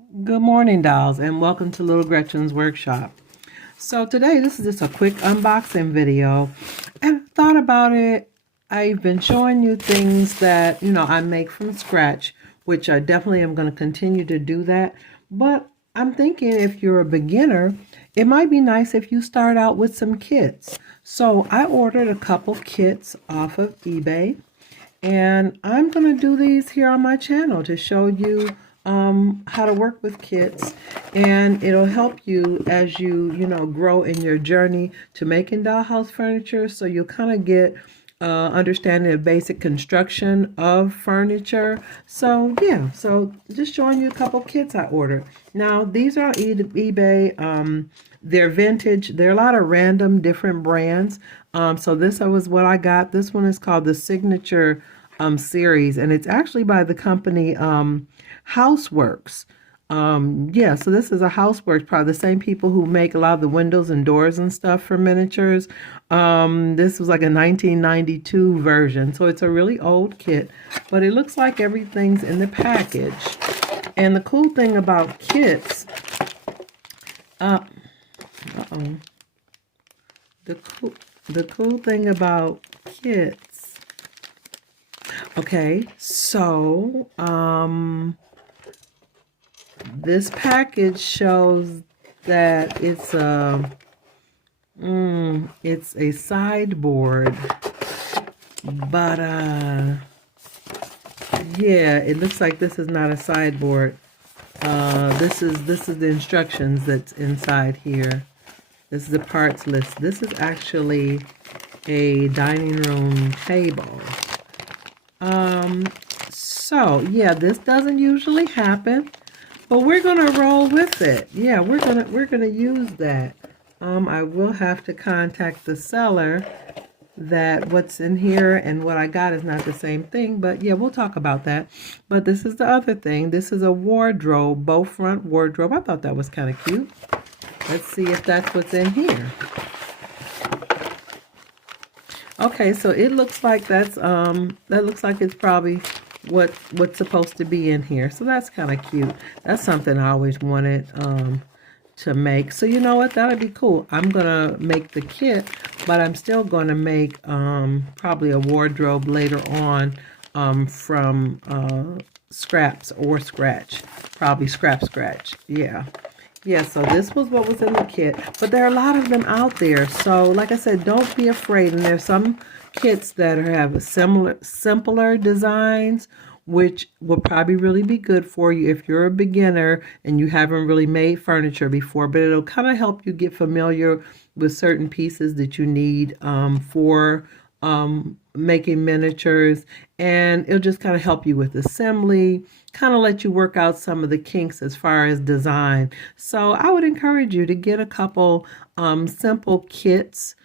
Good morning, dolls, and welcome to Little Gretchen's workshop. So today, this is just a quick unboxing video, and I thought about it. I've been showing you things that, I make from scratch, which I definitely am going to continue to do that. But I'm thinking if you're a beginner, it might be nice if you start out with some kits. So I ordered a couple kits off of eBay. And I'm going to do these here on my channel to show you how to work with kits, and it'll help you as you grow in your journey to making dollhouse furniture, so you'll kind of get understanding of basic construction of furniture. So yeah, so just showing you a couple kits I ordered. Now these are on eBay. They're vintage. There are a lot of random different brands. So this was what I got. This one is called the Signature series, and it's actually by the company Houseworks. Yeah, so this is a Houseworks, probably the same people who make a lot of the windows and doors and stuff for miniatures. This was like a 1992 version, so it's a really old kit, but it looks like everything's in the package. And the cool thing about kits, the cool thing about kits. Okay, so this package shows that it's a sideboard, but yeah, it looks like this is not a sideboard. This is the instructions that's inside here. This is the parts list. This is actually a dining room table. So yeah, this doesn't usually happen, but we're gonna roll with it. Yeah, we're gonna use that. I will have to contact the seller that what's in here and what I got is not the same thing, but yeah, we'll talk about that. But this is the other thing. This is a wardrobe, bow front wardrobe. I thought that was kind of cute. Let's see if that's what's in here. Okay, so it looks like that looks like it's probably what's supposed to be in here. So that's kind of cute. That's something I always wanted to make. So you know what? That'd be cool. I'm gonna make the kit, but I'm still gonna make probably a wardrobe later on from scraps or scratch. Probably scratch. Yeah. Yeah, so this was what was in the kit, but there are a lot of them out there. So like I said, don't be afraid. And there's some kits that have simpler designs, which will probably really be good for you if you're a beginner and you haven't really made furniture before, but it'll kind of help you get familiar with certain pieces that you need for making miniatures, and it'll just kind of help you with assembly, kind of let you work out some of the kinks as far as design. So I would encourage you to get a couple simple kits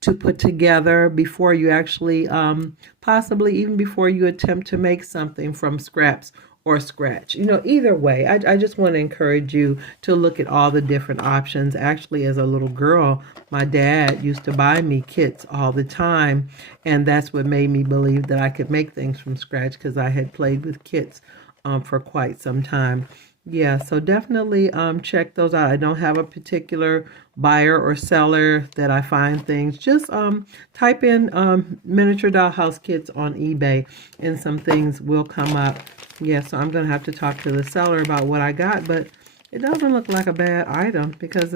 to put together before you actually possibly even before you attempt to make something from scraps or scratch. Either way, I just want to encourage you to look at all the different options. Actually, as a little girl, my dad used to buy me kits all the time, and that's what made me believe that I could make things from scratch, because I had played with kits for quite some time. Yeah, so definitely check those out. I don't have a particular buyer or seller that I find things. Just type in miniature dollhouse kits on eBay and some things will come up. Yeah, so I'm going to have to talk to the seller about what I got, but it doesn't look like a bad item because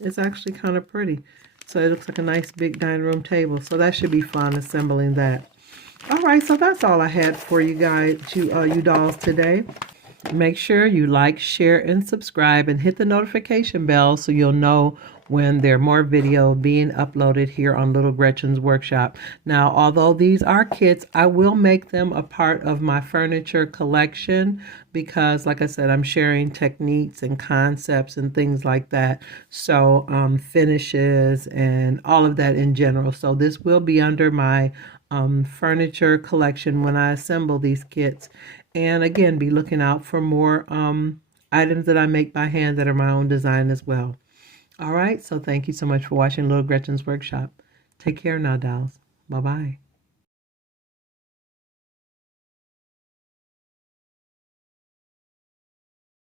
it's actually kind of pretty. So it looks like a nice big dining room table. So that should be fun assembling that. All right, so that's all I had for you guys, you dolls today. Make sure you like, share, and subscribe, and hit the notification bell so you'll know when there are more video being uploaded here on Little Gretchen's workshop. Now, although these are kits, I will make them a part of my furniture collection because, like I said, I'm sharing techniques and concepts and things like that. So finishes and all of that in general. So this will be under my furniture collection when I assemble these kits. And again, be looking out for more items that I make by hand that are my own design as well. All right, so thank you so much for watching Little Gretchen's workshop. Take care now, dolls. Bye-bye.